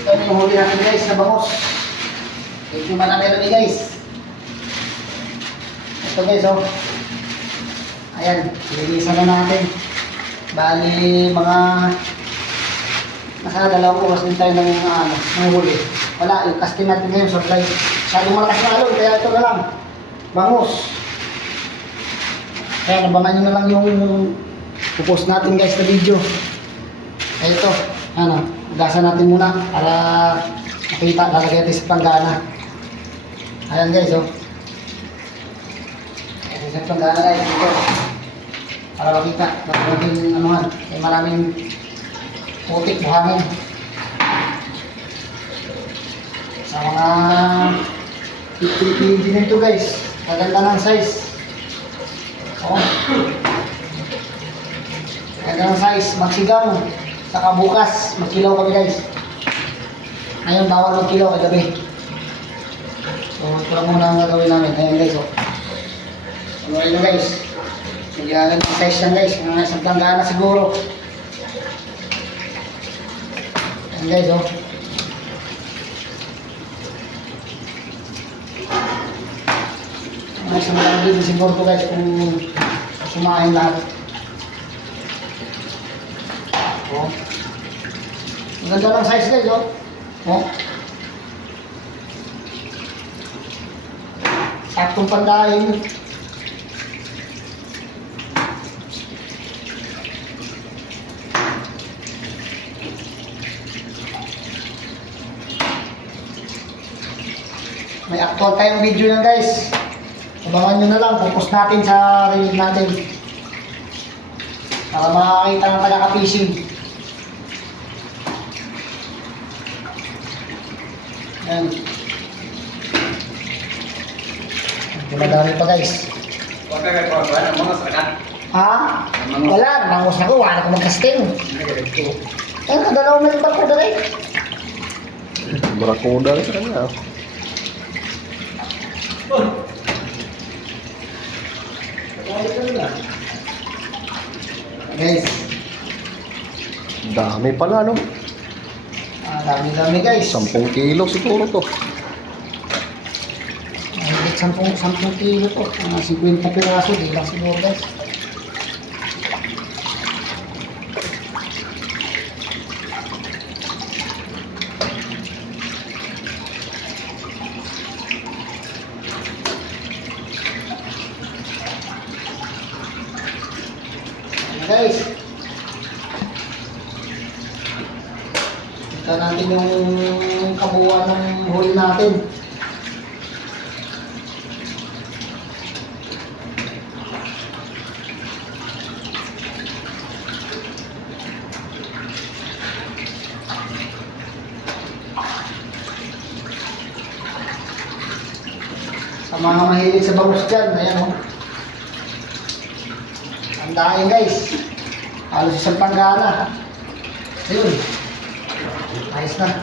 Ito na yung huli natin guys na bangos. Ito yung manamero ni guys. Ito guys oh. Ayan, linisan na natin. Bali mga nasa 2 oras din tayo ng huli. Wala, yung casting natin ngayon supply. Masyadong malakas na alon, kaya ito na lang. Bangus. Kaya nabangan nyo na lang yung pupost natin guys na video. Kaya ito, ano, gasan natin muna para makita, lalagay natin sa panggana. Ayan guys oh. Ayan sa panggana guys, ito. Para makita, maraming anuhan, maraming putik buhangin. Sa mga PPG nito guys, maganda ng size. Oh. Maganda ng size, magsigang. Saka bukas, magkilaw kami guys. Ngayon, bawal magkilaw kagabi. So, ito lang muna ang gagawin namin. Ayan guys, oh. Ano rin na guys. Nagyagan ng size lang guys. Mga isang planggana siguro. Ayan guys, oh. Mga isang planggana siguro ko guys kung sumahin lahat. Oh. Ang ganda ng size guys, oh. Oh. Saktong pandahin. May actual tayong video yan guys. Abangan nyo na lang, pupost natin sa reel natin. Para makakita ng taga-fishing. Ayan. Madami pa guys. Huwag ka kagawa ng mga sakat. Ha? Wala, namangos na ko. Wala ko mag-casting. Ayan, kadalaw may barko dali. Barakuda rin sa kanya. Guys. Dami pala, no? Dami-dami guys. 10 kilo siguro to. Mahigit 10 kilo to. Mga 50 piraso. Di lang siguro guys. Guys, ito natin yung kabuuan ng huli natin. Sa mga mahilig sa bangus dyan, ayan o. Ang dahil guys. Halos isang panggana. Ayun. Ayos na.